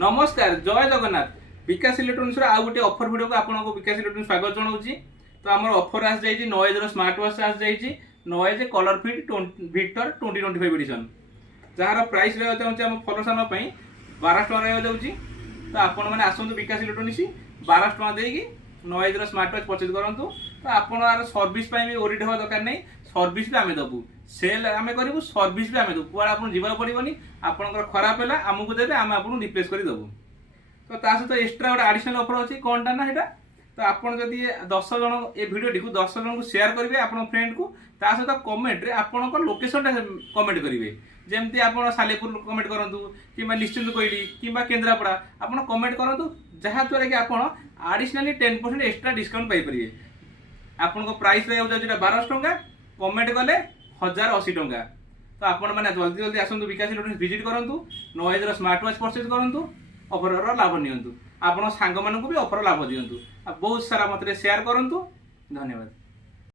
नमस्कार जय जगन्नाथ विकास इलेक्ट्रोनिक्स आउ गोटे ऑफर वीडियो को आपको विकास इलेक्ट्रोनिक्स स्वागत जनाऊँगी। तो आम ऑफर आस जाइए नॉइज स्मार्ट वॉच आस जाइए Noise ColorFit Victor 2025 edition जार प्राइस रही फलोसान 12 टଙ୍କା रही। तो आपण मैंने आसतु विकास इलेक्ट्रोनिक्स 12 टଙ୍କା देगी नॉइज स्मार्ट वॉच परचेज करूँ। तो आपड़ सर्विस भी ओरिड हवा दरकार नहीं, सर्विस भी आम देवु सेल आम करूँ, सर्विस भी आम देवु कुआड़े आपको जावाक पड़ोनी। आपंकर खराब है आमको देते आम आपको रिप्लेस करदेवु। तो सहित एक्सट्रा गोटे आडिशनल ऑफर अच्छी कौन टा ना है। तो आपड़ जदि 10 जन ये भिडियो को 10 जन को शेयर करेंगे आप फ्रेंड को सहित कमेंट रे आपंक लोकेशन कमेंट करेंगे। जमती आप सालेपुर कमेंट करूँ कि निश्चिंत कोईली कि केन्द्रापड़ा आप कमेंट करूँ जहाँद्वारा कि आप आडिशनाली 10% एक्सट्रा डिस्काउंट पाइपर। आपको प्राइस रही 12 टଙ୍କା कमेंट कले 1080 टଙ୍କା। तो आपण मैंने जल्दी जल्दी आसतु विकास इलेक्ट्रोनिक्स विजिट करूँ, नॉइज स्मार्ट वॉच परचेज करूँ, ऑफर लाभ नियंतु। आपण सांग मानू भी ऑफर लाभ दिंतु। बहुत सारा मत शेयर करूँ। धन्यवाद।